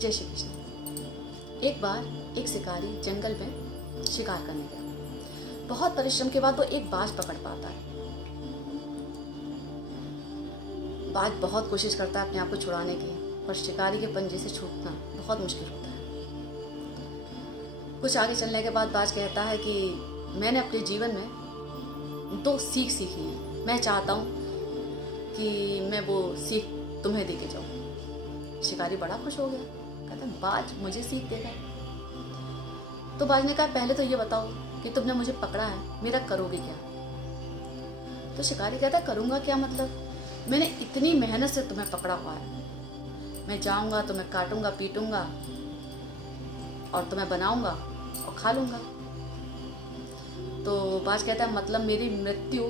जय श्री कृष्ण। एक बार एक शिकारी जंगल में शिकार करने गया। बहुत परिश्रम के बाद वो एक बाज पकड़ पाता है। बाज बहुत कोशिश करता है अपने आप को छुड़ाने की, पर शिकारी के पंजे से छूटना बहुत मुश्किल होता है। कुछ आगे चलने के बाद बाज कहता है कि मैंने अपने जीवन में 2 सीख सीखी है। मैं चाहता हूँ कि मैं वो सीख तुम्हें दे के जाऊँ। शिकारी बड़ा खुश हो गया, कहता है बाज मुझे सीख देगा। तो बाज ने कहा पहले तो ये बताओ कि तुमने मुझे पकड़ा है, मेरा करोगे क्या? तो शिकारी कहता है करूँगा क्या मतलब, मैंने इतनी मेहनत से तुम्हें पकड़ा हुआ है। मैं जाऊँगा, तुम्हें काटूंगा, पीटूंगा और तुम्हें बनाऊंगा और खा लूँगा। तो बाज कहता है मतलब मेरी मृत्यु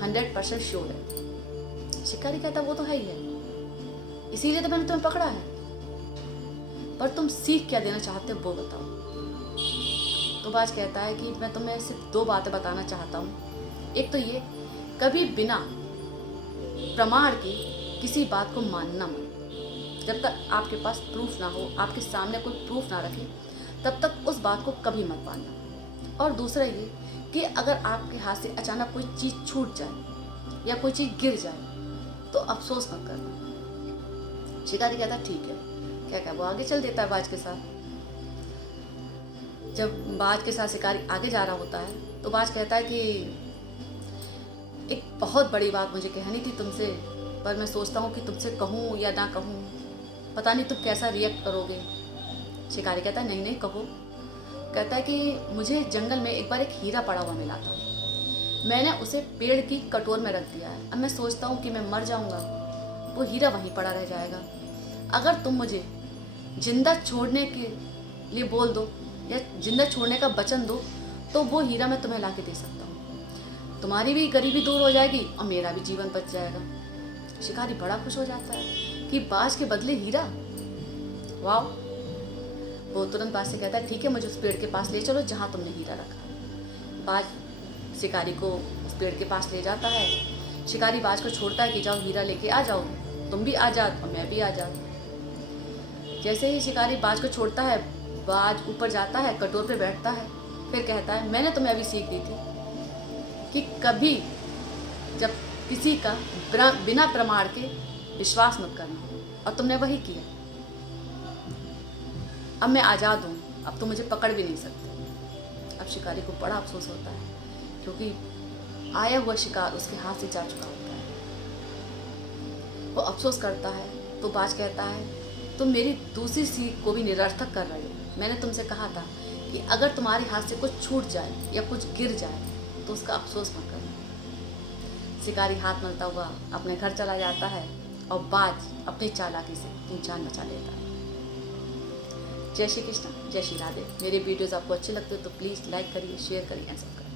100% श्योर है। शिकारी कहता है वो तो है ही है, इसीलिए तो मैंने तुम्हें पकड़ा है, पर तुम सीख क्या देना चाहते हो वो बताओ। तो बाज कहता है कि मैं तुम्हें सिर्फ 2 बातें बताना चाहता हूँ। एक तो ये, कभी बिना प्रमाण के किसी बात को मानना मत। जब तक आपके पास प्रूफ ना हो, आपके सामने कोई प्रूफ ना रखे, तब तक उस बात को कभी मत मानना। और दूसरा ये कि अगर आपके हाथ से अचानक कोई चीज़ छूट जाए या कोई चीज़ गिर जाए तो अफसोस मत करना। शिकारी कहता ठीक है, क्या वो आगे चल देता है बाज के साथ। जब बाज के साथ शिकारी आगे जा रहा होता है तो बाज कहता है कि एक बहुत बड़ी बात मुझे कहनी थी तुमसे, पर मैं सोचता हूँ कि तुमसे कहूँ या ना कहूँ, पता नहीं तुम कैसा रिएक्ट करोगे। शिकारी कहता है नहीं कहो। कहता है कि मुझे जंगल में एक बार एक हीरा पड़ा हुआ मिला था, मैंने उसे पेड़ की कटोर में रख दिया है। अब मैं सोचता हूँ कि मैं मर जाऊँगा, वो हीरा वहीं पड़ा रह जाएगा। अगर तुम मुझे जिंदा छोड़ने के लिए बोल दो या जिंदा छोड़ने का वचन दो तो वो हीरा मैं तुम्हें ला के दे सकता हूँ। तुम्हारी भी गरीबी दूर हो जाएगी और मेरा भी जीवन बच जाएगा। शिकारी बड़ा खुश हो जाता है कि बाज के बदले हीरा, वाह। वो तुरंत बाज से कहता है ठीक है, मुझे उस पेड़ के पास ले चलो जहाँ तुमने हीरा रखा। बाज शिकारी को उस पेड़ के पास ले जाता है। शिकारी बाज को छोड़ता है कि जाओ हीरा लेके आ जाओ, तुम भी आजाद और मैं भी आजाद। जैसे ही शिकारी बाज को छोड़ता है, बाज ऊपर जाता है, कटोर पे बैठता है, फिर कहता है मैंने तुम्हें अभी सीख दी थी कि कभी जब किसी का बिना प्रमाण के विश्वास मत करना, और तुमने वही किया। अब मैं आज़ाद हूँ, अब तो मुझे पकड़ भी नहीं सकते। अब शिकारी को बड़ा अफसोस होता है क्योंकि आया हुआ शिकार उसके हाथ से जा चुका होता है। वो अफसोस करता है तो बाज कहता है तुम मेरी दूसरी सीख को भी निरर्थक कर रहे हो। मैंने तुमसे कहा था कि अगर तुम्हारे हाथ से कुछ छूट जाए या कुछ गिर जाए तो उसका अफसोस मत करना। शिकारी हाथ मलता हुआ अपने घर चला जाता है और बाज अपनी चालाकी से अपनी जान बचा लेता है। जय श्री कृष्ण, जय श्री राधे। मेरे वीडियोज़ आपको अच्छे लगते हो तो प्लीज़ लाइक करिए, शेयर करिए एंड सब्सक्राइब।